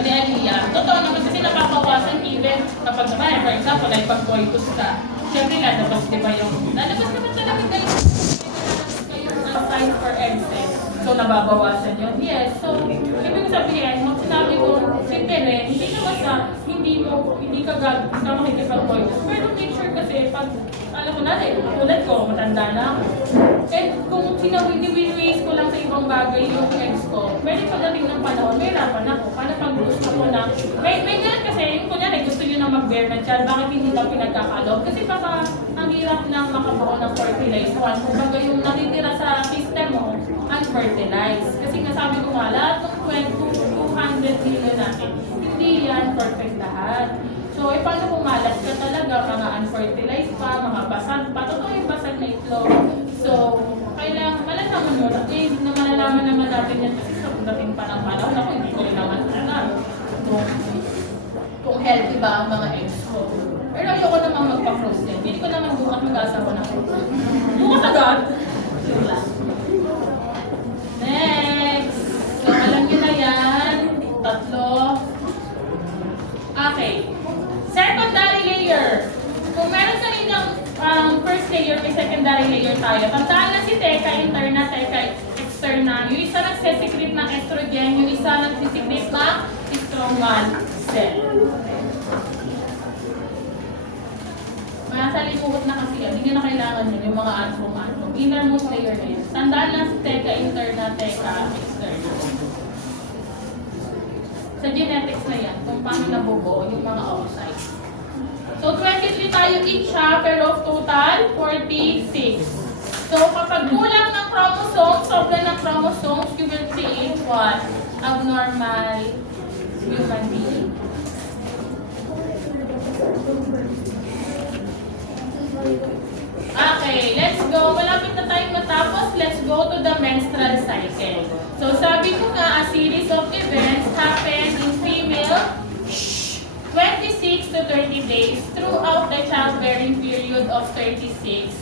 ni Aliyah. Totoo naman kasi napapawasan even kapag naman, for example, like pag-coitus ka. Siyempre, lalabas, di ba yung, lalabas naman talaga guys. Kayong sign for egg. So, nababawasan yun. Yes. So, ibig sabihin, nung sinabi ko, simple rin, hindi naman sa, hindi ka makikipag-coitus. Pero make sure kasi, pag, alam mo na, tulad ko, matanda na ako. And kung hindi-waste ko lang sa ibang bagay yung ex ko, pwede pagdating ng panahon, may hirapan ako. Paano pag gusto ko na, may ganyan kasi, yung kunyari, gusto nyo na mag-bear na child, bakit hindi ka pinagkakalog? Kasi baka, ang hirap nang makabuo ng fertilized one. Kumbaga yung natitira sa system mo, unfertilized. Kasi nga sabi ko nga, lahat ng 200 million natin, hindi yan perfect lahat. So, paano kung malas ka talaga, mga unfertilized pa, mga basag pa, totoo yung basag na itlog. So, kailangan, malalaman mo, na malalaman naman natin yan kasi sa dating pa ng panahon, ako hindi ko rin naman alam kung healthy ba ang mga eggs ko. Pero ayoko naman magpa-frost din. Hindi ko naman bukas mag-asawa na ko. Bukas agad! Next! So, alam nyo na yan. 3. Okay. Secondary layer. Kung meron sa inyong first layer, may secondary layer tayo. Tandaan na si Teka interna, Teka externa. Yung isa nagsesecrete ng estrogen, yung isa nagsesecrete ng stromal cell. Masalimuot na kasi yan. Hindi na kailangan yun, yung mga antrum-antrum. Innermost layer na yun. Tandaan lang si Teka interna, Teka externa. Sa genetics na yan, kung paano nabubuo yung mga oocytes. So, 23 tayo each ha, pero total, 46. So, kapag kulang ng chromosomes, sobra ng chromosomes, you will create what? Abnormal human being. Okay, let's go. Malapit na tayong matapos. Let's go to the menstrual cycle. So, sabi ko nga, a series of events happen in female 26 to 30 days throughout the childbearing period of 36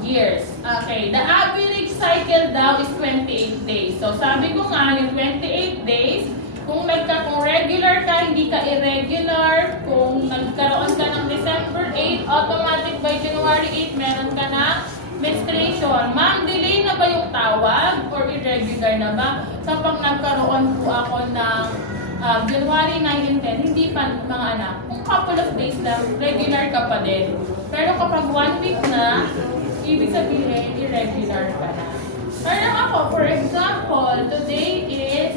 years. Okay, the average cycle daw is 28 days. So, sabi ko nga, yung 28 days, kung regular ka, hindi ka irregular, kung nagkaroon ka ng December 8, automatic by January 8, meron ka na menstruation. Ma'am, delay na ba yung tawag or irregular na ba? Kapag nagkaroon po ako ng January 9 and 10, hindi pa mga anak. Kung couple of days lang, regular ka pa din. Pero kapag 1 week na, ibig sabihin, irregular ka na. Pero ako, for example, today is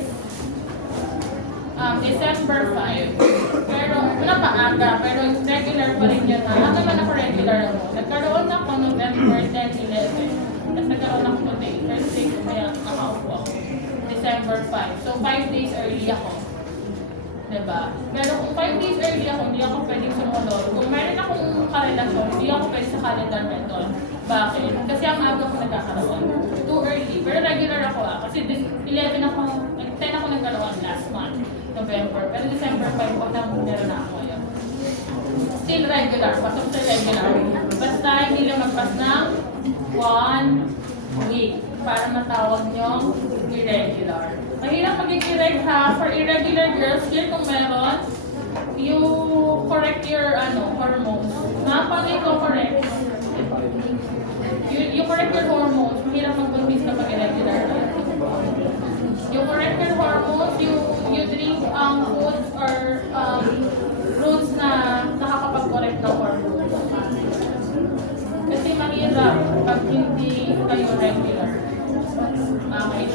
December 5. Pero, napaaga, pero regular pa rin yan. Ako naman ako regular ako. Nagkaroon ako November 10, 11. Tapos nagkaroon ako today. Thursday, kaya nakaupo ako. December 5. So, 5 days early ako. Diba? Pero kung 5 days early ako, hindi ako pwedeng sumunod. Kung meron akong karelasyon, hindi ako pwede sa calendar method. Bakit? Kasi ang aga ko nagkakaroon. Too early. Pero regular ako Kasi 11 ako, 10 ako nagkaroon last month. November. Pero December 5 pa lang meron na ako yun. Still regular. Pasok sa regular. Basta hindi lang magpas ng 1 week para matawag nyo irregular. Mahirap maging irreg ha. For irregular girls, here kung meron, you correct your hormones. Paano yung correct? You correct your hormones. Mahirap mag-convince kapag irregular. You correct your hormones, you drink foods or fruits na nakakapag-correct ng hormones. Kasi mahirap pag hindi kayo regular. Okay.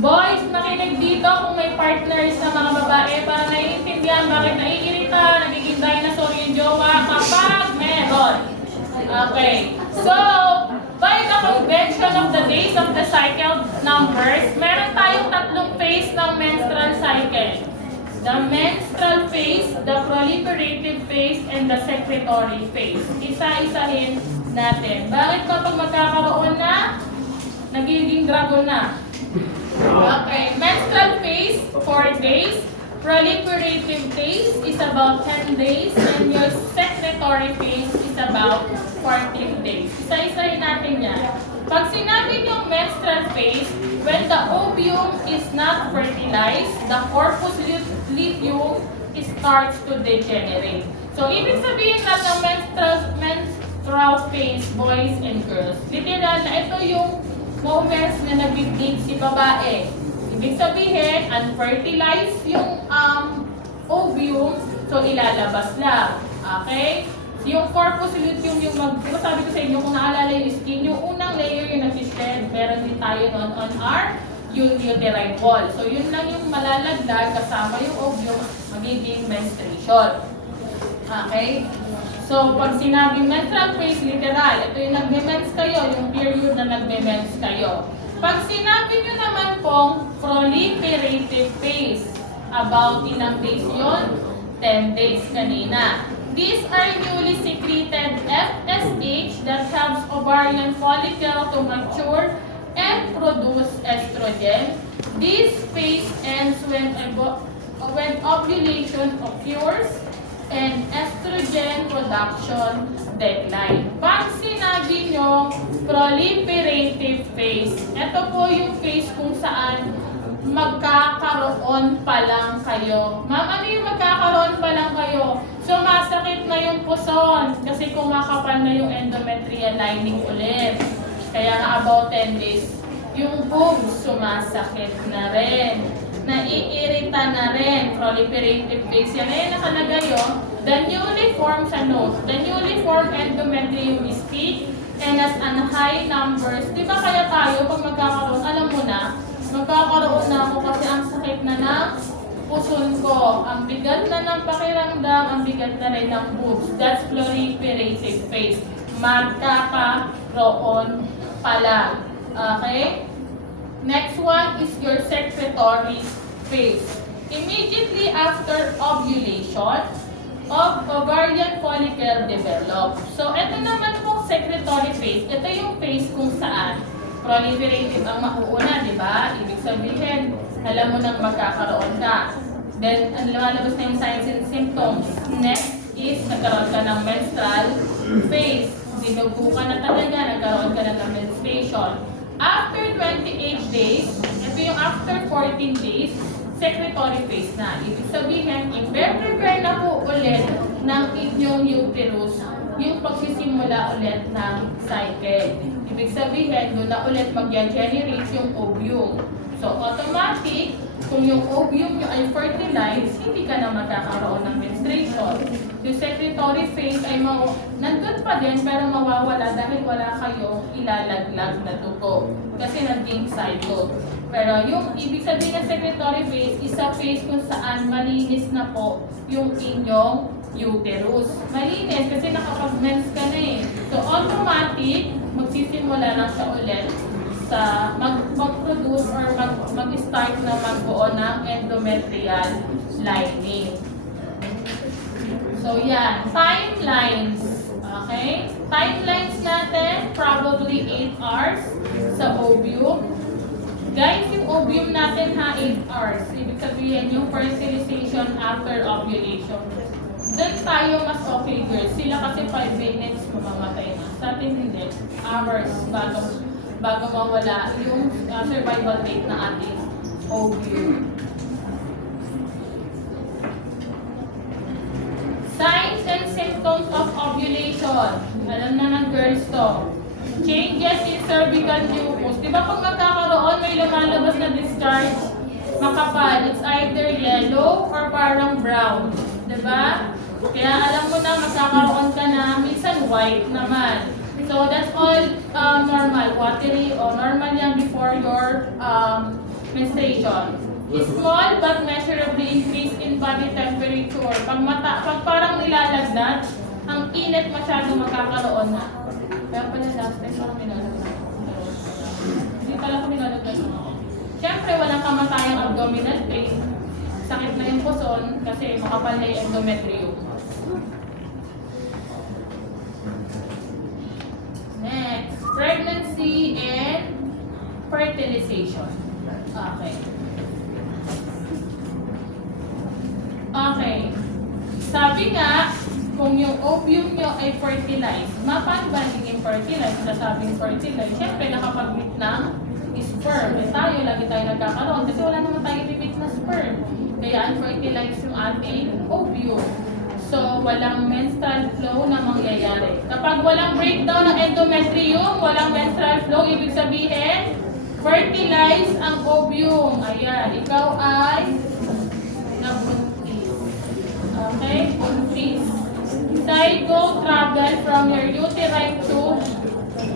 Boys, makinig dito kung may partners na mga babae para naiintindihan bakit naiirita, nagiging dinosaur yung jowa kapag meron. Okay. So, by the convention of the days of the cycle numbers, meron tayong 3 phase ng menstrual cycle. The menstrual phase, the proliferative phase, and the secretory phase. Isa-isahin natin. Bakit kapag magkakaroon na, nagiging dragon na? Okay, menstrual phase, 4 days. Proliferative phase is about 10 days. And your secretory phase is about 14 days. Isa-isahin natin yan. Pag sinabi niyong menstrual phase, when the ovum is not fertilized, the corpus luteum starts to degenerate. So, ibig sabihin na ng menstrual phase, boys and girls, literal na ito yung moments na nagbibig si babae. Ibig sabihin, unfertilized yung ovum, so ilalabas lang. Okay? So, yung corpus luteum yung sabi ko sa inyo, kung naalala yung skin, yung unang layer yung nag-shed, meron din tayo nun on our uterine wall. So, yun lang yung malalaglag kasama yung ovum, magiging menstruation. Okay? So, pag sinabing menstrual phase, literal, ito yung nagme-mens kayo, yung period na nagme-mens kayo. Pag sinabi nyo naman pong proliferative phase, about ilang days yun? 10 days kanina. These are newly secreted FSH that helps ovarian follicle to mature and produce estrogen. This phase ends when ovulation occurs and estrogen production decline. Pag sinabi nyo proliferative phase, ito po yung phase kung saan magkakaroon pa lang kayo. Ma'am, ano yung magkakaroon pa lang kayo? Sumasakit na yung puson kasi kumakapal na yung endometrial lining ulit. Kaya nga about 10 days, yung boobs sumasakit na rin. Naiirita na rin. Proliferative phase. Yan ay nakalagay yun. The newly formed sa notes, the newly formed endometrium is thick and has an high numbers. Di ba kaya tayo pag magkakaroon, alam mo na, magkakaroon na ako kasi ang sakit na ng puson ko. Ang bigat na ng pakiramdam, ang bigat na rin ng boobs. That's proliferative phase. Magkakaroon pala. Okay? Next one is your secretory phase. Immediately after ovulation, ovarian follicle develop. So, ito naman po secretory phase. Ito yung phase kung saan proliferative ang mauuna, di ba? Ibig sabihin, alam mo nang magkakaroon ka. Then, ang lumalabas na yung signs and symptoms. Next is, nagkaroon ka ng menstrual phase. Dinugo ka na talaga, nagkaroon ka na ng menstruation. After 28 days, ito yung after 14 days, secretory phase na. Ibig sabihin, i-prepare na po ulit ng inyong uterus yung pagsisimula ulit ng cycle. Ibig sabihin, doon na ulit mag-generate yung ovum. So, automatic, kung yung ovum nyo ay fertilized, hindi ka na magkakaroon ng menstruation. Yung secretory phase ay nandun pa din, pero mawawala dahil wala kayong ilalaglag na dugo. Kasi naging cycle. Pero yung ibig sabihin ng secretory phase, isa phase kung saan malinis na po yung inyong uterus. Malinis kasi nakapag-mens ka na eh. So, automatic, magsisimula lang siya ulit sa mag-produce or mag-start na magbuo ng endometrial lining. So, yan. Timelines. Okay? Timelines natin, probably 8 hours sa ovum. Guys, yung ovum natin ha, 8 hours. Ibig sabihin, yung fertilization after ovulation. Doon tayo mas okay, girls. Sila kasi 5 minutes mamamatay na. Sa atin hindi. Hours bago mawala yung survival rate na ating ovum. Signs and symptoms of ovulation. Alam na ng girls to. Changes in cervical mucus. Diba pag magkakaroon, may lumalabas na discharge, makapal. It's either yellow or parang brown. Diba? Kaya alam mo na, magkakaroon ka na, minsan white naman. So that's all normal, watery o normal yan before your menstruation. Small but measurably increase in body temperature. Pag parang nilalagnat, ang init masyado magkakaroon na. Kaya pala last time parang nilalagnan. Hindi pala ko nilalagnan. Siyempre, walang kamatayang abdominal pain. Sakit na yung puson kasi makapal na yung endometrium. Next, pregnancy and fertilization. Okay. Okay. Sabi nga, kung yung ovum nyo ay fertilized, paano ba naging fertilized? Nasabing fertilized, syempre nakapag-meet ng sperm. Eh tayo, lagi tayo nagkakaroon kasi wala naman tayo ipipit na sperm. Kaya unfertilized yung ating ovum. So, walang menstrual flow na mangyayari. Kapag walang breakdown ng endometrium, walang menstrual flow, ibig sabihin, fertilize ang ovum. Ayan, ikaw ay nabuntis. Okay, buntis. Zygote travel from your uterine tube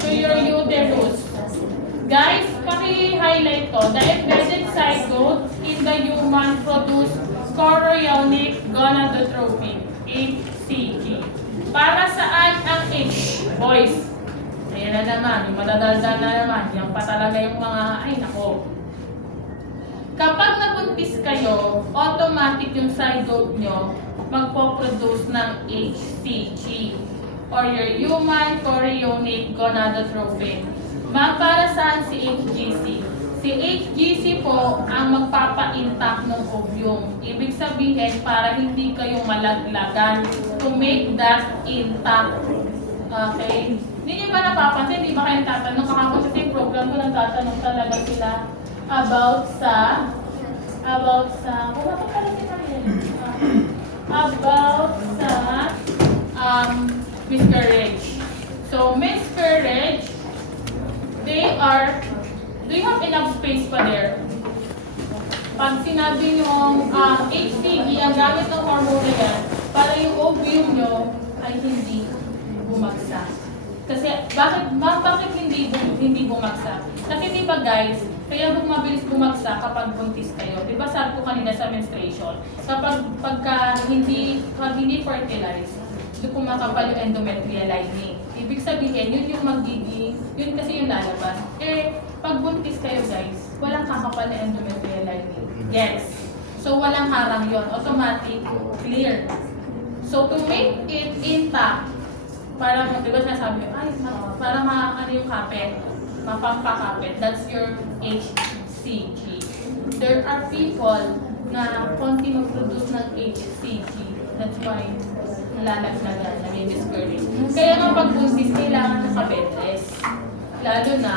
to your uterus. Guys, paki-highlight to. The embedded zygote in the human produce chorionic gonadotropin, HCG. Para saan ang H? Boys. Ayan na naman, yung madadaldal na naman. Yan pa talaga yung mga, ay nako. Kapag nabuntis kayo, automatic yung zygote nyo magpo-produce ng HCG or your human chorionic gonadotropin. Ma'am, para saan si HGC? Si HGC po ang magpapa-intact ng ovum. Ibig sabihin, para hindi kayo malaglagan to make that intact. Okay? Hindi nyo ba napapansin? Hindi ba kayo tatanong? Kahapon sa same program ko nagtatanong talaga sila about sa wala pa pala si Marian. About sa miscarriage. So, miscarriage, do you have enough space pa there? Pag sinabi yung HCG, ang gamit ng hormone na yan, para yung ovum nyo ay hindi bumagsak. Kasi, bakit hindi bumagsak? Kasi di ba guys, kaya mabilis bumagsak kapag buntis kayo. Di ba sabi ko kanina sa menstruation, pagka hindi fertilized, doon kumakapal yung endometrial lining. Ibig sabihin, yun yung magiging, yun kasi yung lalabas. Eh, pag buntis kayo guys, walang kakapal na endometrial lining. Yes. So, walang harang yun. Automatic, clear. So, to make it intact, para, di ba sinasabi, para ano yung kapit, mapampakapit, that's your HCG. There are people na konti mag-produce ng HCG. That's why, nalalagnagan, nami-discourage. Kaya nga pag buntis, kailangan ng bed rest. Lalo na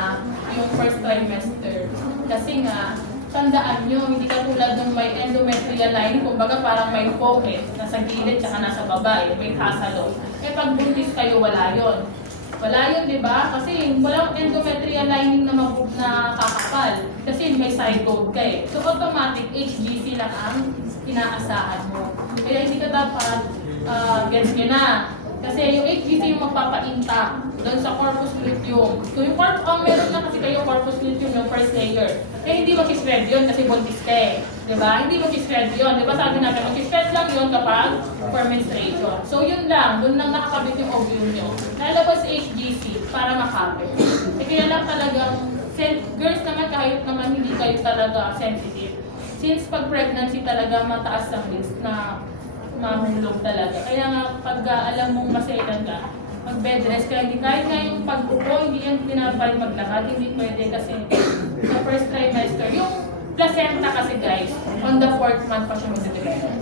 yung first trimester. Kasi nga, tandaan nyo, hindi katulad ng may endometrial lining, kumbaga parang may pocket, nasa gilid, tsaka nasa baba, may hasalo. Eh pag buntis kayo, wala yon. Wala yun, di ba? Kasi walang endometrial lining na kakapal. Kasi may zygote ka eh. So automatic, HGC lang ang inaasahan mo. Kaya hindi ka dapat gets nyo na. Kasi yung HGC yung magpapa-intact doon sa corpus luteum. So yung meron na kasi kayo corpus luteum yung first layer. Eh hindi mag-shred yun kasi buntis ka eh. Diba? Hindi mag-shred yun. Diba sabi natin, mag-shred lang yun kapag for menstruation. So yun lang, doon lang nakakabit yung ovum nyo. Lalabas HGC para makapit. Eh kaya lang talagang, girls naman kahit naman hindi kayo talaga sensitive. Since pag pregnancy talaga mataas ang risk na mamulog talaga. Kaya nga, pag alam mong masailan ka, mag-bed rest ka. Kahit nga yung pag-upo, hindi yan pinapay maglakad. Hindi pwede kasi sa first trimester. Yung placenta kasi guys, on the 4th month pa siya mag-develop.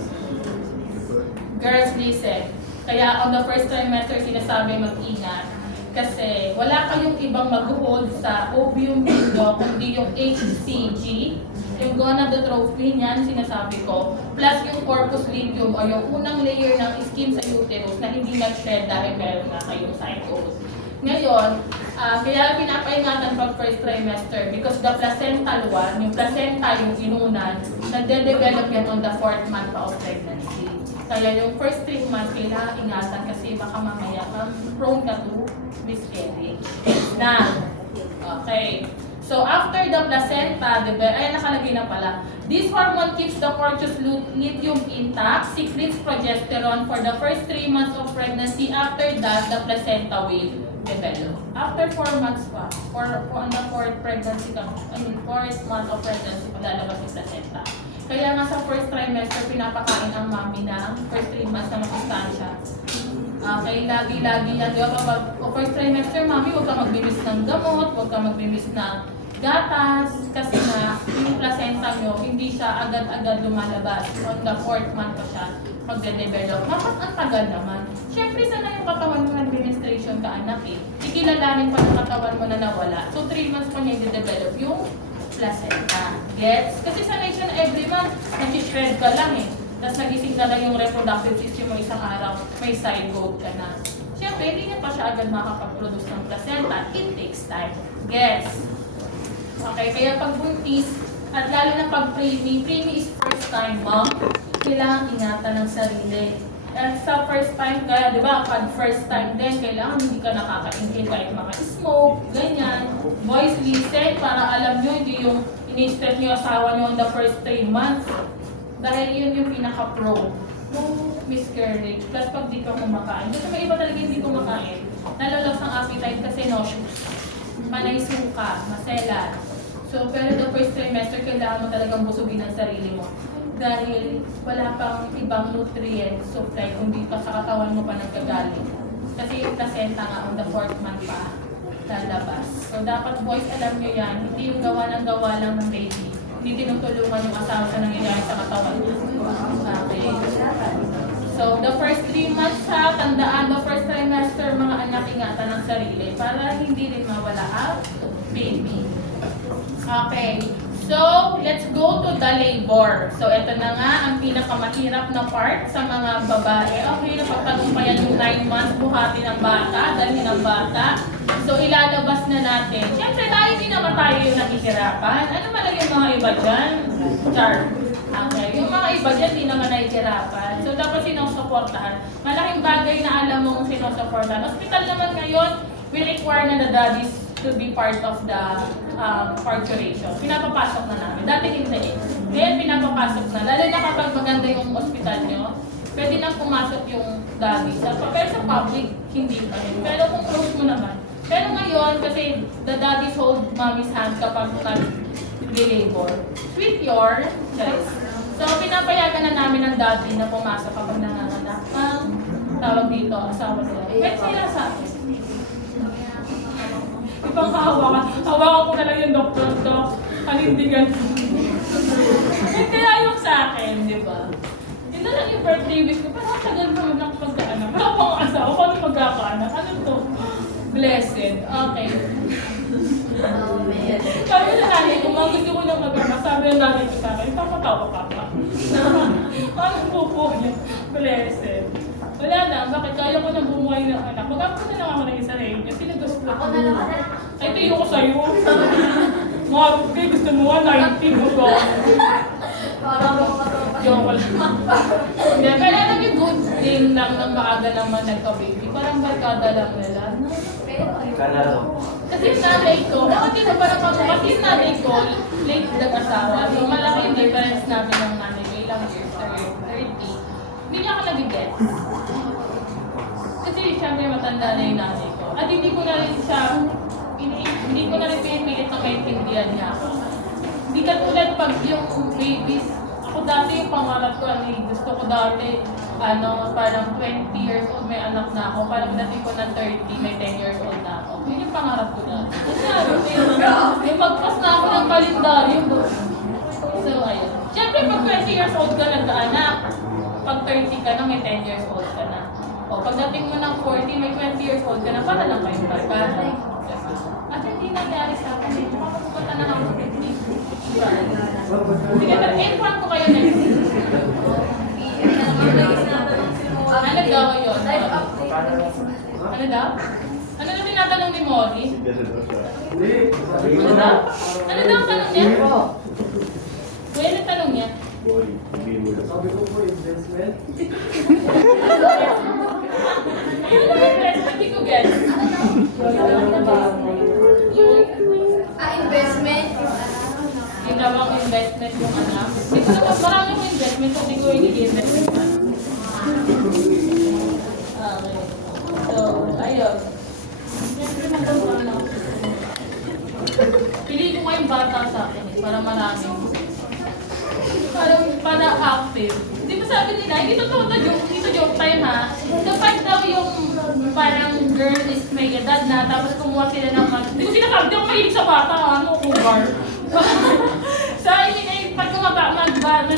Girls, listen. Kaya on the first trimester, sinasabi mag-ingat. Kasi wala kayong ibang mag-hold sa ovum ninyo, kundi yung HCG, yung gonadotropin, yan sinasabi ko, plus yung corpus luteum o yung unang layer ng skin sa uterus na hindi nag-shed dahil meron na kayong zygote. Ngayon, kaya pinapaingatan pag first trimester because the placental one, yung placenta, yung inunan, nagde-develop yan on the 4th month pa of pregnancy. Kaya yung first 3 months, kailangan ingatan kasi baka mamaya prone ka to miscarriage. Na, okay. So, after the placenta, ay nakalagay na pala, this hormone keeps the corpus luteum intact, secretes progesterone for the first 3 months of pregnancy. After that, the placenta will develop. After 4 months pa, on the 4th pregnancy ka, 4th month of pregnancy, lalabas yung placenta. Kaya nga sa first trimester, pinapakain ang mami ng first 3 months na masustansya. Okay, lagi-lagi yan. Diba, pag first trimester, mami, huwag ka magbimis ng gamot, huwag ka magbimis ng gatas, kasi nga yung placenta nyo, hindi siya agad-agad lumalabas. On the 4th month pa siya magde-develop. Bakit ang tagal naman? Siyempre, sana yung katawan mo administration ka anak eh. Ikilalanin pa ng katawan mo na nawala. So 3 months pa niya i-develop yung placenta. Gets? Kasi sanay siya na every month, nag-shred ka lang eh. Tapos nagising ka na yung reproductive system mo isang araw, may zygote ka na. Siyempre, hindi niya pa siya agad makakapag-produce ng placenta. It takes time. Gets? Okay, kaya pag buntis, at lalo na pag preemie is first time mom, kailangan ingatan ng sarili. At sa first time kaya, di ba, pag first time din, kailangan hindi ka nakaka-inhale kahit maka-smoke, ganyan. Boys, listen, para alam nyo, hindi yung ini-stress nyo asawa nyo on the first 3 months. Dahil yun yung pinaka-pro. No miscarriage. Plus pag di ka kumakain. Kasi may iba talaga hindi kumakain. Nalalos ang appetite kasi nauseous. Panay suka, maselan. So, pero the first trimester, kailangan mo talagang busugin ang sarili mo. Dahil wala pang ibang nutrients supply kung di pa sa katawan mo pa nagkagaling. Kasi yung placenta nga on the 4th month pa lalabas. So, dapat boys, alam nyo yan. Hindi yung gawa ng gawa lang ng baby. Hindi tinutulungan yung asawa sa nangyayari sa katawan niya. Okay. So, the first 3 months ha, tandaan, the first trimester, mga anak, ingatan ng sarili para hindi rin mawala ang baby. Okay. So, let's go to the labor. So, ito na nga ang pinakamahirap na part sa mga babae. Okay, napagtagumpayan yung 9 months, buhatin ng bata, dalhin ng bata. So, ilalabas na natin. Siyempre, tayo din naman tayo yung nakikirapan. Ano man lang yung mga iba dyan? Char. Okay, yung mga iba dyan, di naman nakikirapan. So, dapat sinusuportahan. Malaking bagay na alam mong sinusuportahan. Hospital naman ngayon, we require na the daddies to be part of the parturition. Pinapapasok na namin. Dati hindi. Ngayon, pinapapasok na. Lalo na kapag maganda yung hospital nyo, pwede nang pumasok yung daddies. Pero sa public, hindi pa rin. Pero kung close mo naman. Pero ngayon, kasi the daddies hold mommy's hand kapag nag-labor. With your choice. So, pinapayagan na namin ng daddy na pumasok kapag nanganganak. Tawag dito, asawa nila. Pwede sila sa akin. Ibang hawakan. Hawakan ko na lang yung doktor, dok. Panindigan. Hindi ayok sa akin, di ba? Yun na lang yung birthday wish ko. Parang tagal mo lang pagkaanak. Wala pang asawa. Paano magkakaanak? Ano to? Blessed. Okay. Sabi na nanay ko, mga gusto ko nang mag-anak. Sabi na nanay ko sa akin, papatawa ka pa. Ano po po? Blessed. Wala lang, bakit kaya ko nang bumuhay ng anak? Mag-ako na lang ako ng isa rin. Kasi nag-gusto ako na lang. Ay, tiyo ko sa'yo. Maruk kayo, gusto mo nga, 90 mo ko. Yung wala. Hindi, pero alam yung good thing lang ng maaga naman nagka-baby. Parang barkada lang nila. Kasi yung nanay ko, kasi yung nanay ko, late nag-asawa. So, malaki yung difference natin ng nanay ko. Ilang years, 30. Hindi niya ako nabigyan. Kasi siyempre matanda na yung nanay ko. At hindi ko na rin siya, hindi ko na rin pinipilit na maintindihan niya ako. Hindi katulad pag yung babies, ako dati yung pangarap ko, gusto ko dati, parang 20 years old may anak na ako, parang dati ko na 30, may 10 years old na ako. Yun yung pangarap ko na. Kasi magpas na ako ng kalendaryo doon. So, ayun. Siyempre, pag 20 years old ka nagkaanak, pag 30 ka na, may 10 years old ka na. O, pagdating mo ng 40, may 20 years old ka na, para lang kayong barkada. At hindi nangyari sa akin, makapupunta na ako sa 50. Sige, pero inform ko kayo next week. Ano daw yun? Ano daw? Ano na tinatanong ni Molly? Ano daw? Ano daw ang tanong niya? Kuya, ano tanong niya? Sabi ko po, investment. Ano na investment? Hindi ko get. Investment. Ginawang investment yung anak. Hindi ko naman marami yung investment, hindi ko i-investment. Okay. So, ayun. Siyempre magkakaroon ako. Pili ko nga yung bata sa akin para maraming. Para active. Di ba sabi nila, hindi totoo na joke, dito joke time ha. Kapag daw yung parang girl is may edad na, tapos kumuha sila ng hindi ko sinasabi, di ako mahilig sa bata, ano, cougar. So, I mean, ay, pag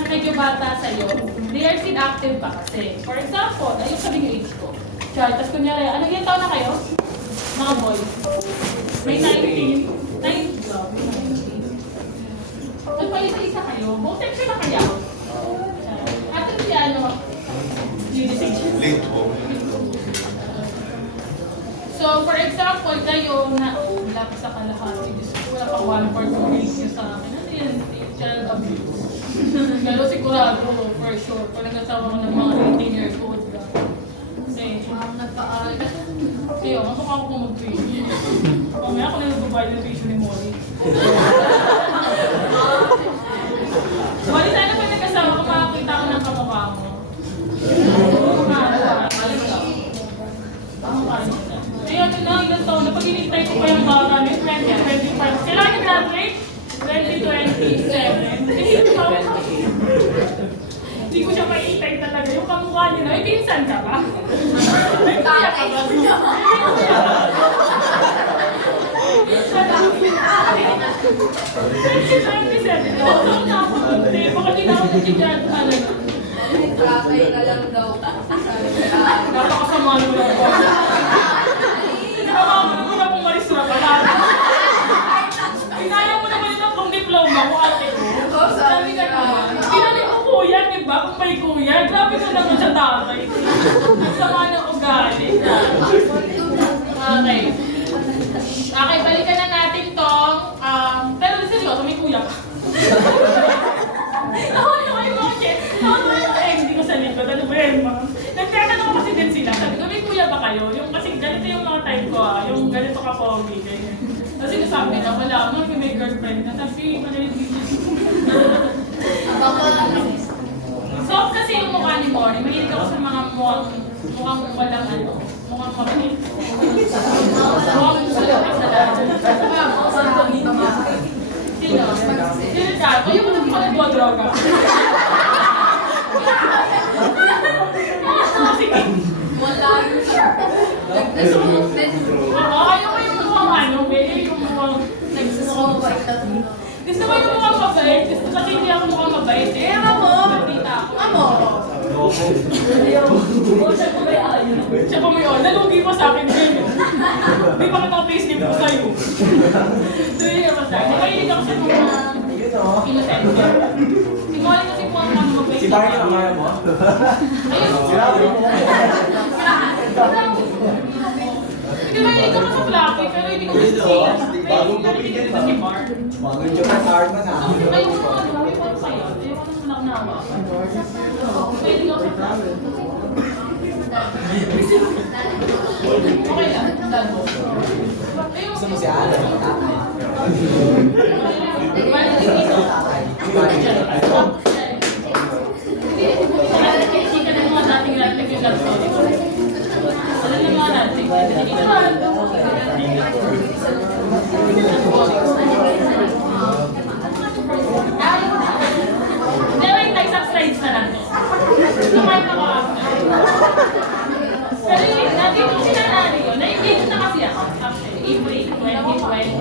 medyo bata sa'yo, they are still active pa kasi. For example, ayun sabi yung age ko. Child, tapos kunyari, ano, ilang taon na kayo? Mga boys. May 19. 19. Nagpalisa-isa kayo. Buong section na kaya. At si ano, unisection. Late po. So, for example, kayo na wala pa sa kalahati, wala pa 1/4 ng grade nyo sa akin. Ano yan? Child abuse. Pero sigurado ko, for sure, kung nag-asawa ko ng mga 18 years old ka. Kasi, nagpa-aaral ka. Kaya, mapaka ako kung mag-tuition. Mamaya ako na nagbabayad ng tuition ni Molly. Molly, sana pag nag-asawa ko, makakita ko ng kamukha mo. Ayun, na, ilang taon na pag hinintay ko pa yung bata niyo, 2025. Kailangan yung graduate? 2027. Hindi ko siya maitay talaga. Yung kamukha niyo na, pinsan ka ba? May kaya ka ba? Baka di na ako nagigyan, ano. Trapay ka lang daw. Napakasama mo lang po. Nakakama mo na pumalis na pala. Inaya mo naman ito pang diploma ko, ate ko. Sabi ka naman, pinalit mo kuya, di ba? Kung may kuya, grabe ka naman sa tatay. Nagsama ng ugali. Okay. Okay, balikan na natin tong, pero seryoso, may kuya pa. Nahuli ko yung mga kids. Hindi ko sa likod. Ano ba yan, ma? Nagtatanong kasi din sila. Sabi ko, may kuya ba kayo? Yung kasi ganito yung mga type ko yung ganito ka pogi. Kasi nasabi nila, wala mo, may girlfriend na. Sabi, magaling dito. Soft kasi yung mukha ni Mori. Mahilig ako sa mga mukhang walang ano. Mukhang mabait. Mukhang sino? Sino ka? Kaya mo nang pag-droga. Wala yun siya. Nagsusunod. Oo, ayaw ko yung mukhang ano, yung mukhang nagsusunod. Gusto ko yung mukhang mabait. Gusto kasi hindi ako mukhang mabait. Eh, ako! Matita ako. Amo! Siya pa may on. Nalugi pa sa akin din. Hindi pa kita-facelift ko sa'yo. So yun naman sa akin. Mahilig ako sa mga inosente. Si Molly kasi po ang mga mabait. Si Barney ang kaya mo? Ayun. Grabe mo. Hindi ba hindi ko sa Fluffy, pero hindi ko gusto. Bagong Pero hindi ko gusto si Mark. Bagong joke na arma na. So, ayun ko ano, may pang sa'yo. Ayun ko nang naknawa. Pwede ko sa Fluffy. Okay lang, dalo. Gusto mo si Alan, tatay. Bali din dito. Chika ng mga dating natin yung love story ko. Ano ng mga natin? Hindi, wait, like, subscribes na lang to. Kumain na ko after. Pero yun, lagi ko sinanari yun. Na-engage na kasi ako. Actually, April 2020.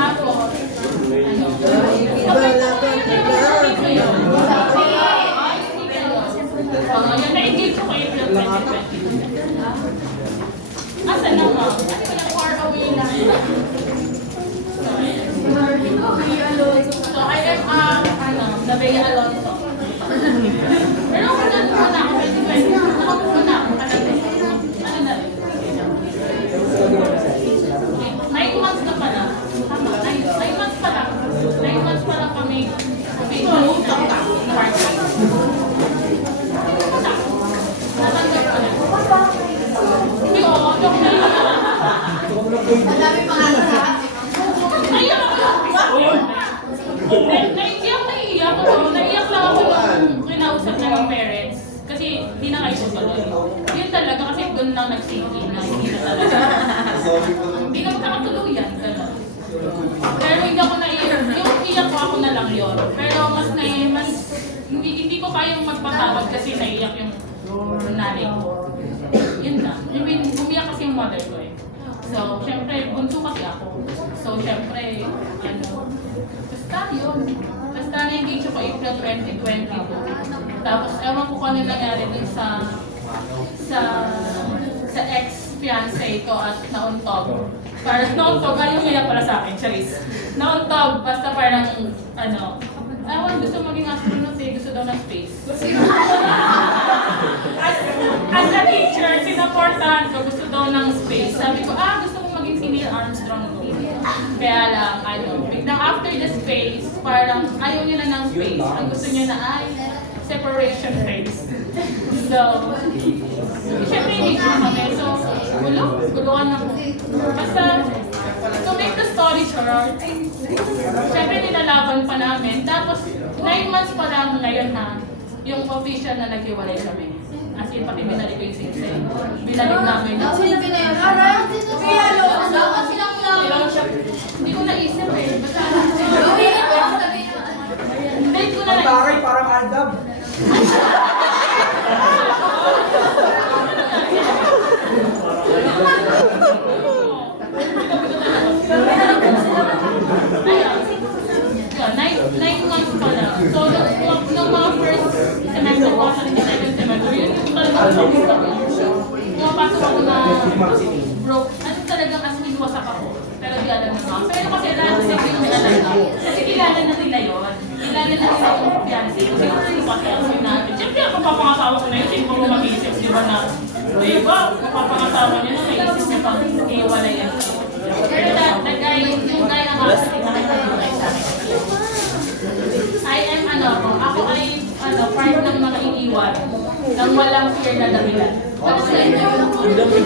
Tapos, yung na-engage ko kay April 2020. Asan na mo? Ano ko na far away lang. So, I am, Nabea Alonso. Pero ako na muna ako, 2020. Ako muna ako, ano na rin? 9 months na pala. Tama, 9 months pa lang. 9 months pa lang kami. Natanggap ko na. Hindi, oo, hindi ako naiiyak. Ang dami mga lahat. Naiiyak ako lang. Naiiyak ako. Naiiyak lang ako nung kinausap na ng parents. Kasi hindi na kayo tutuloy. Yun talaga kasi doon lang nag-safety na hindi na talaga. Hindi na magkakatuluyan. Pero hindi ako naiiyak. iyak ko, ako na lang yun. Pero hindi ko kayang magpatawad kasi naiyak yung nanay ko. Yun lang. I mean, umiyak kasi yung mother ko eh. So, syempre, bunso kasi ako. So, syempre, basta yun. Basta na-engage ako April 2022. Tapos, ewan ko kung ano nangyari dun sa ex-fiancé ko at nauntog. Parang nauntog, ayaw umiyak pala sa akin, Charis. Nauntog, basta parang, ewan, gusto maging astronaut eh, gusto daw ng space. As a teacher, sinaportahan ko, gusto daw ng space. Sabi ko, gusto ko maging si Neil Armstrong. Kaya lang, biglang after the space, parang ayaw nila ng space. Ang gusto niya na ay separation phase. So, syempre hindi ko kami. So, guluhan ako. Basta, to make the story short, syempre nilalaban pa namin. Tapos, 9 months pa lang ngayon yung official na naghiwalay kami. As in, pati binalik ko yung singsing. Binalik namin. Sino pinayaran? Kaya loob dapat silang Hindi ko naisip eh. Basta, sabi naman. date ko na Ang taray parang Aldab. Nine months pa lang. So, nung mga first semester ko, sa second semester, yun yung talagang pumapasok ako na broke. Ano talagang as in wasak ako. Pero di alam mo. Pero kasi lahat sa yung may alam na. Kasi kilala na nila yun. Kilala na nila yung fiancé. Kasi yung pakialam natin. Siyempre, ako papangasawa ko na yun. Siyempre mo mag-isip, di ba na, diba, mapapangasawa niya na may isip niya pang iiwalay yan. Pero yung guy ang kasi nakikita sa akin. Ako ay part ng mga iniwan ng walang fear na dahilan. Tapos sa inyo yung kaya kami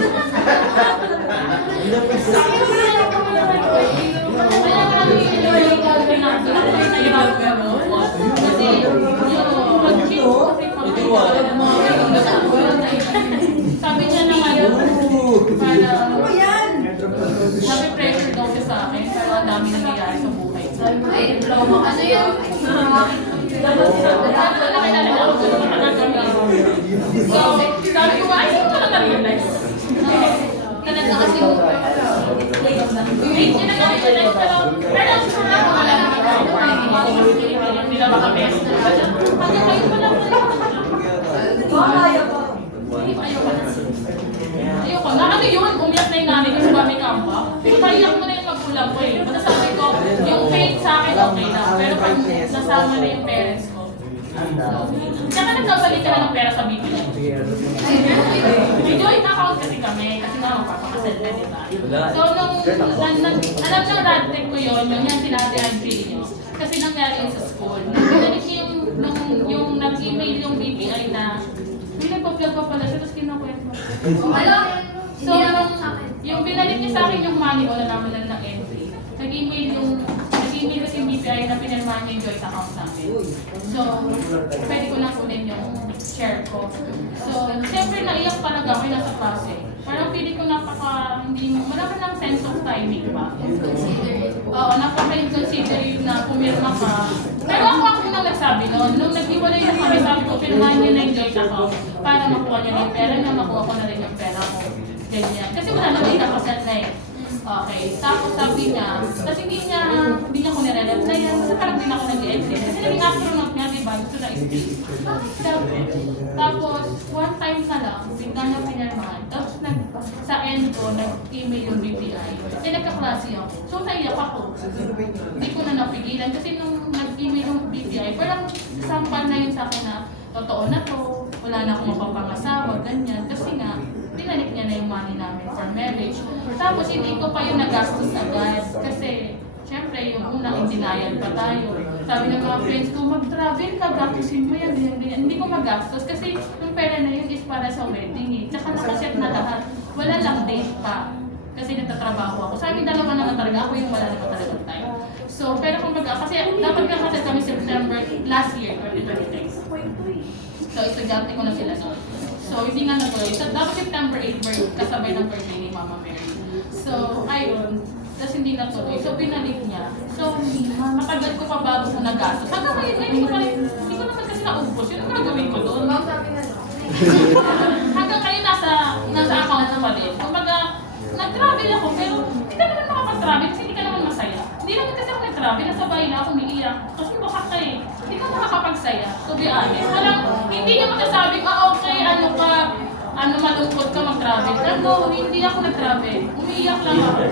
sabi niya naman sabi pressure daw siya sa akin pero ang dami nangyayari sa buhay. Ay, diploma ka na yun. Nakilala na ako doon matagal kami. So, sabi ko ay, hindi ko lang na-realize. Talaga kasi Hindi na na-realize pero sure ako wala naman ako. Hindi na baka best. Pagka kayo pala ayoko na. Ano yun? Umiyak na yung nanay ko sa Bami Kampa. Paiyak mo na yung magulang ko eh. Basta sabi ko, yung faith sa akin okay lang. Pero pag nasama na yung parents ko, tsaka nagbabalik ka na ng pera sa bibili. May joint account kasi kami, kasi nga magpapakasal na, di ba? So, alam ng radtech ko yun, yung yan sinabi Angelino. Kasi nangyari yun sa school. Binalik niya yung nag-email yung BPI na may nagpa-vlog pa pala siya, tapos kinukwento. So, yung binalik niya sa akin yung money, wala naman lang ng entry. Nag-email kasi yung BPI na pinirmahan niya yung joint account namin. So, pwede ko lang kunin yung share ko. So, siyempre naiyak talaga ako yung nasa klase. Parang feeling ko wala pa ng sense of timing ba? Oo, napaka-inconsiderate na pumirma ka. Pero ako nang nagsabi noon, nung nag-iwalay na kami, sabi ko, pinirmahan niya na yung joint account para makuha niya na yung pera niya, makuha ko na rin yung pera ko. Ganyan. Kasi wala na din ako set na eh. Okay. Tapos sabi niya, kasi hindi niya ko nire-reply yan. Kasi parang din ako nag-exit. Kasi naging astronaut niya, diba? Gusto na space. Tapos, one time na lang, bigla niya pinirmahan. Tapos sa end ko, nag-email yung BPI. Eh, nagkaklase ako. So, naiyak ako. Hindi ko na napigilan. Kasi nung nag-email yung BPI, parang sampal na yun sa akin na totoo na to. Wala na akong mapapangasawa, ganyan. Kasi nga, pinalik niya na yung money namin for marriage. Tapos hindi ko pa yung nagastos agad. Kasi, syempre, yung unang denial pa tayo. Sabi ng mga friends ko, mag-travel ka, gastusin mo yan, ganyan. Hindi ko magastos kasi yung pera na yun is para sa wedding eh. Tsaka nakaset na lahat. Wala lang date pa. Kasi nagtatrabaho ako. Sa amin dalawa naman talaga, ako yung wala naman talaga time. So, pero kumbaga, kasi dapat kakasal kami September last year, 2026. So, estudyante ko na sila noon. So, hindi nga natuloy. So, dapat September 8, kasabay ng birthday ni Mama Mary. So, ayun. Tapos hindi natuloy. So, binalik niya. So, sagad ko pa bago ko nagastos. Hanggang ngayon, hindi ko naman kasi naubos. Yun ang gagawin ko doon. Hanggang ngayon, nasa account na pa din. Kumbaga, nag-travel ako, pero hindi ka naman makapag-travel kasi hindi ka naman masaya. Hindi naman kasi ako nag-travel, nasa bahay na ako umiiyak. Kasi baka ka eh, hindi ka makakapagsaya. To be honest, hindi niya matasabing, okay, malungkot ka mag-travel. No, hindi ako nag-travel. Umiiyak lang ako.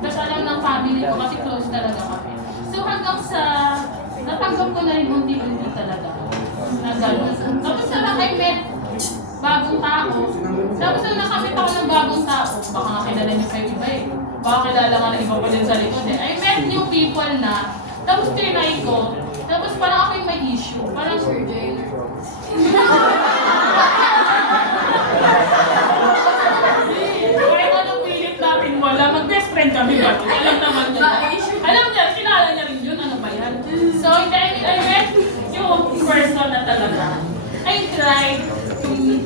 Tapos alam ng family ko kasi close talaga kami. So hanggang sa, natanggap ko na rin hindi talaga. Na gano'n. Tapos na I met bagong tao. Tapos na nakamit ako ng bagong tao. Baka nga kilala niyo kayo iba eh. Baka kilala nga na iba pa din sa likod eh. I met new people na. Tapos tinry ko. Tapos parang ako yung may issue. Parang Sir Jailer. Kaya ko nung pilit natin wala. Mag-best friend kami ba? Alam naman niya. Alam niya, kilala niya rin yun. Ano ba yan? So, I met yung person na talaga. I tried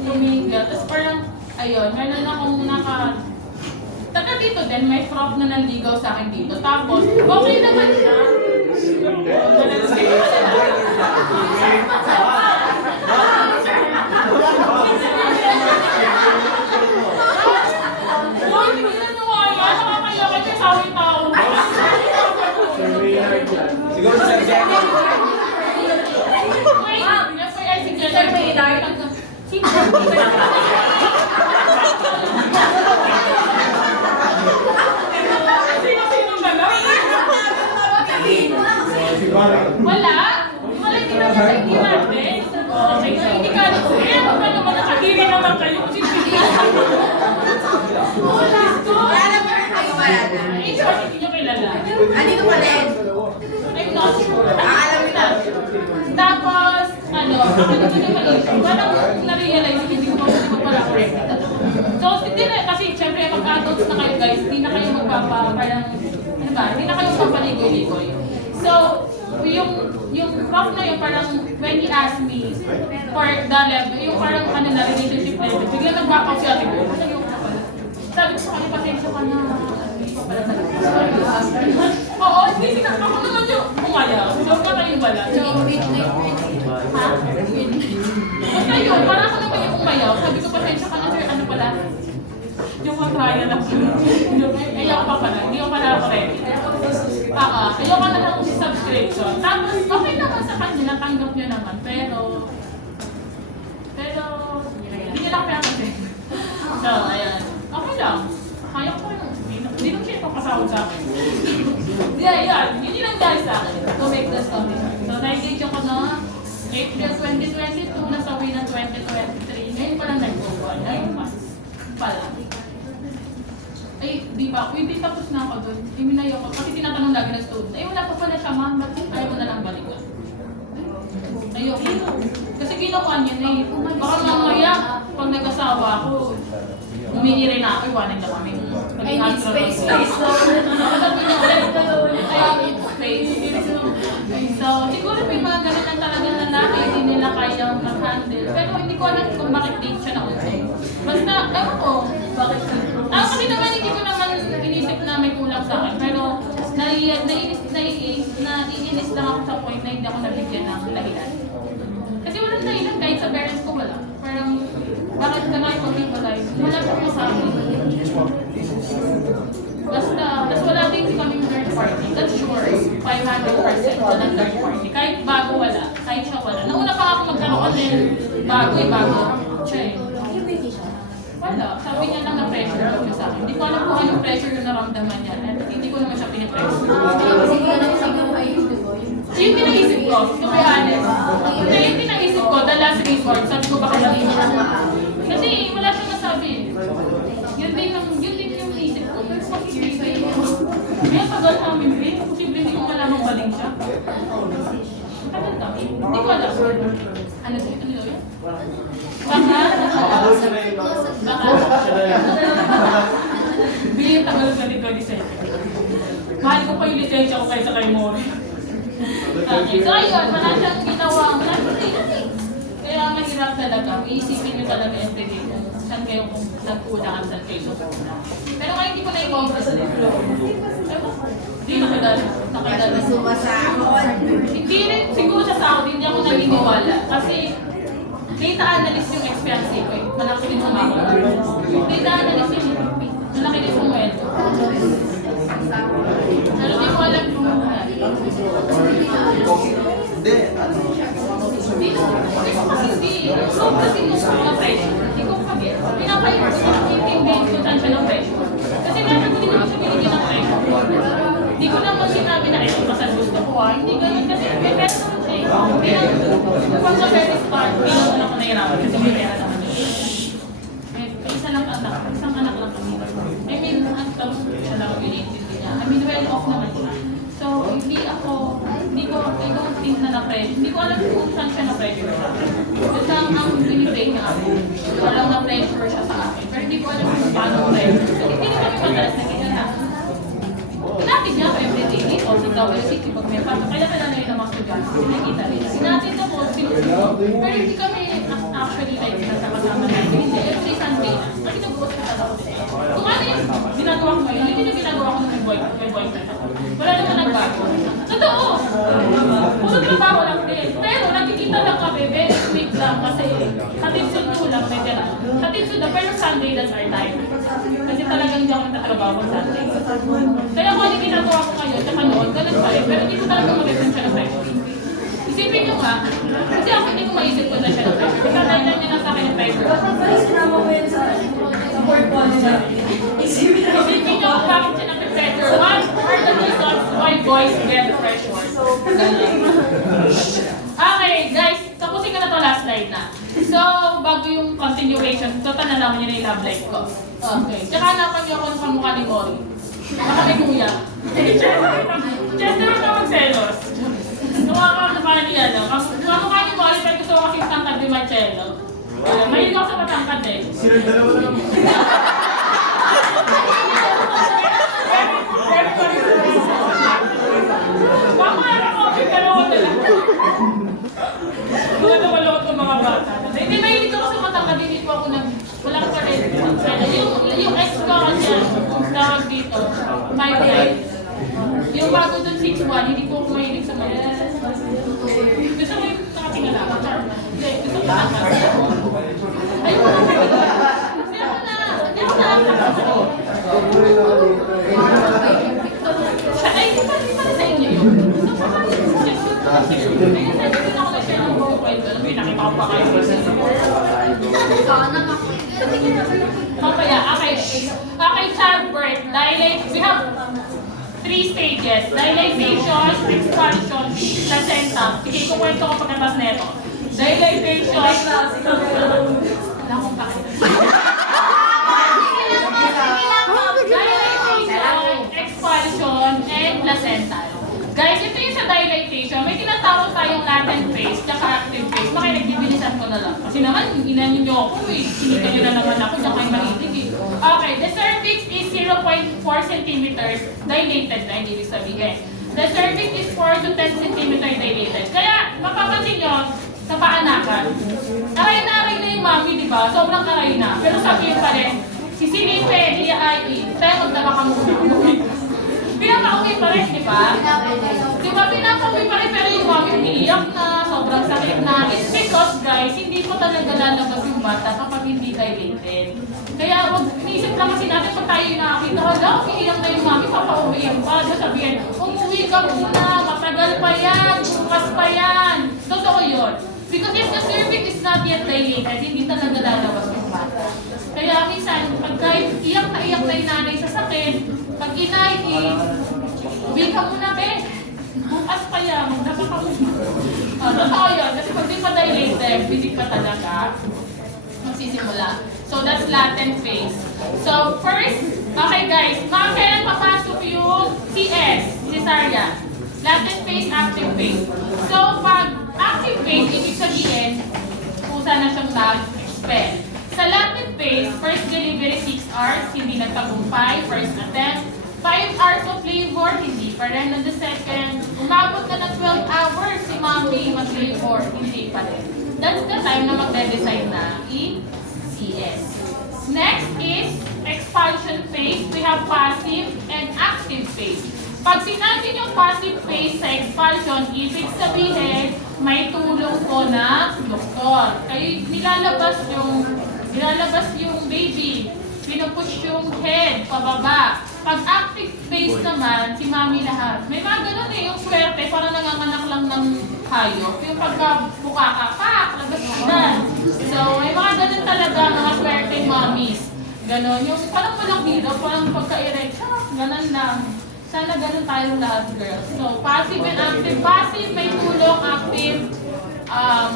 tuminga. Tapos parang, ayun, meron akong taga dito din, may prop na nanligaw sa akin dito. Tapos, okay naman siya. Siguro sa Jenny. Sir Maynard. Sino-sino gano'n? Wala. Wala, hindi naman sa hindi natin. Okay, so hindi ka alam. Kaya pa naman nakadiri naman kayo. Hindi nyo kilala. I'm not sure. Tapos, parang na-realize, hindi ko pala correct. So, hindi na, kasi syempre, mag-adults na kayo guys, hindi na kayo hindi na kayo magpapaligoy-ligoy. So, yung prof na yun, parang when he asked me for the level, yung parang relationship level, biglang nag-back out si ate ko. Sabi ko sa kanya, pasensya ka na. Oo, hindi sila. Ako naman yung umaya. Huwag na kayong wala. Ha? Basta yun, parang ako naman yung umaya. Sabi ko, pasensya ka na, sir. Ano pala? Yung mag-raya lang. Ayaw pa pala. Hindi ko pala ako ready. Ayaw ka na lang si subscription. Tapos, okay naman sa kanya. Natanggap niyo naman. Pero, hindi niya lang pinapansin. So, ayan. Okay lang. Kaya ko rin. Hindi naman siya ipapasahod sa akin. Yan. Yun lang dahil sa akin. To make the story short. So, na-engage ako na April 2022, nasawi na 2023. Ngayon pa lang nag-go. Ngayon mas pala. Ay, di ba? Hindi tapos na ako doon. Iminayo ko. Kasi tinatanong lagi ng student. Wala pa pala siya, ma'am. Ba't ayaw ko na lang balikan? Ayoko. Kasi ginawa niya na eh. Baka mamaya, pag nag-asawa ako, umiirin na ako, iwanan na kami. I need space. I need space. So, siguro may mga ganun lang talaga na lalaki, hindi nila kayang mag-handle. Pero hindi ko alam kung bakit date siya na-open. Basta, ewan ko, bakit siya. Kasi naman hindi ko naman inisip na may kulang sa akin. Pero, naiinis lang ako sa point na hindi ako nabigyan ng dahilan. Kasi walang dahilan, kahit sa parents ko wala. Parang, bakit ka na ipag-iwalay? Wala siyang masabi. Basta, wala din kaming third party. That's sure. 500% walang third party. Kahit bago wala, kahit siya wala. Nauna pa ako magkaroon din. Bago siya eh. Wala. Sabi niya lang na pressure ako sa akin. Hindi ko alam kung anong pressure yung naramdaman niya. At hindi ko naman siya pinipressure. Yung pinaisip ko, to be honest. Yung pinaisip ko, the last resort, sabi ko baka sabihin niya. Kasi wala siyang nasabi. Yun din yung isip ko. Pero sa curious ba yun? Kaya tagal namin rin. Posible hindi ko malamang baling siya. Tagal kami. Hindi ko alam. Ano yun? Baka? Bili yung tagal ka dito lisensya. Mahal ko pa yung lisensya ko kaysa kay Mori. Okay, so ayun, wala siyang ginawa. Kaya mahirap talaga. Iisipin nyo talaga everyday kung saan kayo kung nagkulang at saan kayo sukulang. Pero ngayon hindi ko na i-compress. Ewan ko. Hindi nakidala. Sumasahod. Hindi rin, siguro sa sahod, hindi ako naniniwala. Kasi data analyst yung ex-fiancé ko eh. Malaki din sumako. Data analyst yung malaki din sumweldo. Pero di ko alam kung hindi ko kasi nung mga pressure. Hindi ko kagit. Pinapayos ko yung intindihin ko saan siya ng pressure. Kasi meron ko din naman siya binigyan ng pressure. Hindi ko naman sinabi na ito kasal gusto ko ha. Hindi ganun kasi may pera naman siya eh. From the very start, bilang ko lang ko nahirapan kasi may pera naman siya. May isa lang anak, isang anak lang kami. I mean, tapos siya lang related niya. I mean, well off naman siya. So, hindi ko think na na-pressure. Hindi ko alam kung saan siya na-pressure sa akin. Kasi ang binibay niya ako, walang na-pressure siya sa akin. Pero hindi ko alam kung paano pressure. Kasi hindi kami madalas nakikita. Sinatid niya ako everyday dito sa WCT pag may pasok. Kaya na yun ang mga estudyante. Sinakita rin. Sinatid ako, sinusunod. Pero hindi kami actually like kasama na hindi. Every Sunday na. Kasi nag-hospital ako. Kung ano yung ginagawa ko ngayon, hindi na ginagawa ko ng may boyfriend ako. Wala naman nagbago. Totoo! Puro trabaho lang din. Pero nakikita lang kami, very quick lang kasi hatid sundo lang, may tira. Hatid sundo, pero Sunday that's our time. Kasi talagang hindi ako nagtatrabaho ko Sunday. Kaya kung ano ginagawa ko ngayon, tsaka noon, ganun pa rin. Pero hindi ko talaga mag-extend siya ng pressure. Isipin nyo nga, kasi ako hindi ko maisip ko na siya ng pressure. Kasi dahilan niya na sa akin ng pressure. Isipin nyo bakit siya nag-pressure. One are the reasons why boys get pressure. Okay, guys, tapusin ko na to last slide na. So, bago yung continuation, total nalaman niyo na yung love life ko. Okay. Tsaka hanapan niyo ako ng kamukha ni Cory. Baka may kuya. Chester na magselos. Kamukha niya, no? Kamukha ni Cory, pero gusto ko kasing tangkad ni Marcelo. Mahilig ako sa matangkad eh. Silang dalawa na lang. Mamara ko, pero wala lang. Mga nawalot ng mga bata. Hindi, mahilig ako sa matangkad, hindi po ako wala ko pa rin. Yung ex ko kasi, tawag dito, my life. Yung bago dun 6'1", hindi po ako mahilig sa mga. Gusto ko yung nakatingala ako, charm. Hindi, gusto ko matangkad. Ayun na. Hindi ako na. Ay, hindi pa sa inyo yun. Ayun, sabi ko na siya ng buong kwento. Nakita ko pa kayo. Papaya, okay, childbirth. We have 3 stages. Dilation, expansion, placenta. Sige, kukwento ko pagkatas na ito. Dilation. Wala akong pakita. Dilatation, expulsion, and placental. Guys, ito yung sa dilatation. May tinatawag tayong latent phase, tsaka active phase. Baka nagbibilisan ko na lang. Kasi naman, inanin nyo ako eh. Sinika nyo na naman ako, tsaka yung malitig eh. Okay, the cervix is 0.4 centimeters dilated na, hindi ibig sabihin. The cervix is 4 to 10 centimeters dilated. Kaya, mapapansin nyo, sa paanakan. Aray na yung mami, di ba? Sobrang aray na. Pero sabihin pa rin, sisilipin, i-i-i. Tayo magdala ka muna. Pinapauwi pa rin, di ba? Di ba pinapauwi pa rin, pero yung mami umiiyak na, sobrang sakit na. It's because, guys, hindi po talaga lalabas yung bata kapag hindi dilated. Kaya iniisip lang kasi natin pag tayo yung nakakita, hala, umiiyak na yung mami, papauwiin pa. Diyo sabihin, umuwi ka muna, matagal pa yan, bukas pa yan. Totoo yun. Because if the cervix is not yet dilated, hindi talaga lalabas yung bata. Kaya minsan, pag iyak na yung nanay sa sakit, pag inay, uwi ka muna, be. Bukas pa yan, magdapa ka muna. Totoo yun, kasi pag di pa dilated, hindi pa talaga magsisimula. So that's latent phase. So first, okay guys, kailan papasok yung CS, cesarean? Latent phase, active phase. So pag active phase, ibig sabihin, pusa na siyang nag-expel. Sa latent phase, first delivery 6 hours, hindi nagtagumpay, first attempt. 5 hours of labor, hindi pa rin. On the second, umabot na ng 12 hours si mommy mag-labor, hindi pa rin. That's the time na magde-decide na i-CS. Next is expansion phase. We have passive and active phase. Pag sinabi yung passive phase sa expulsion, ibig sabihin, may tulong po na doktor. Kayo nilalabas yung baby, pinupush yung head pababa. Pag active phase naman, si mami lahat. May mga ganun yung swerte, parang nanganganak lang ng hayop. Yung pagka buka ka, pak, labas ka dan. So, may mga ganun talaga, mga swerte mommies. Ganon, yung parang walang hirap, parang pagka-erect, ganon lang. Sana ganun tayong lahat, girls. So, passive and active. Passive, may tulong. Active,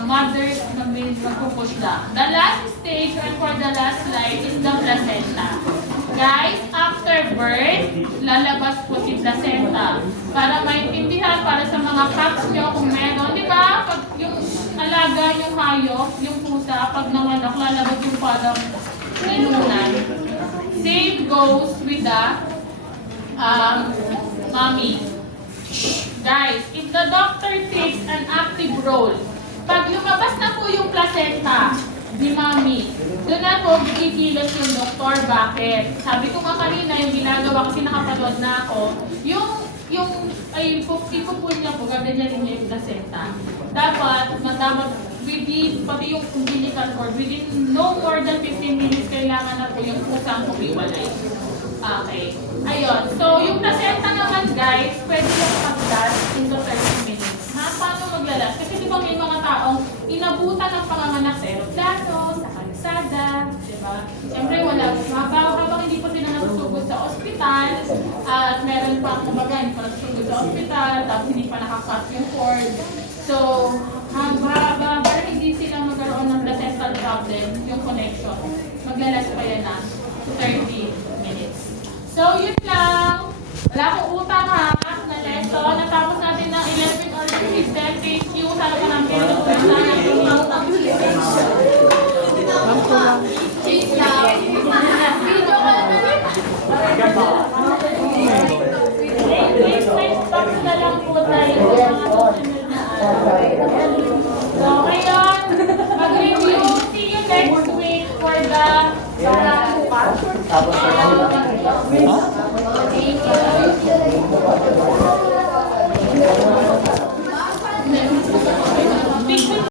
mothers nagpupush lang. The last stage or for the last slide is the placenta. Guys, after birth, lalabas po si placenta. Para maintindihan, para sa mga cats nyo kung meron. Di ba? Pag yung alaga, yung hayop, yung pusa, pag nanganak, lalabas yung parang ninunan. Same goes with the mommy. Guys, if the doctor takes an active role, pag lumabas na po yung placenta ni mommy, doon na po gigilos yung doktor. Bakit? Sabi ko nga kanina, yung ginagawa kasi nakapanood na ako, ipupul niya po, gaganyanin niya yung placenta. Dapat within, pati yung umbilical cord, within no more than 15 minutes, kailangan na po yung pusang kumiwalay. Okay. Ayun. So, yung placenta naman, guys, pwede yung mag-last into 30 minutes. Paano maglalas? Kasi di ba may mga taong inabutan ng panganganak sa aeroplano, sa kalsada, di ba? Siyempre, habang hindi pa sila nasusugod sa ospital, at meron pa, kumbaga, hindi pa nasusugod sa ospital, tapos hindi pa nakakat yung cord. So, habang hindi sila magkaroon ng placental problem, yung connection, maglalas pa yan na 30 minutes. So, yun lang. Wala akong utang ha, na lesson. Natapos natin ng 11 order system. Thank you. Sana pa namin kayo natutunan. Video ka na rin. Next stop na lang po tayo sa mga susunod na araw. So, ngayon, mag-review. See you next week for the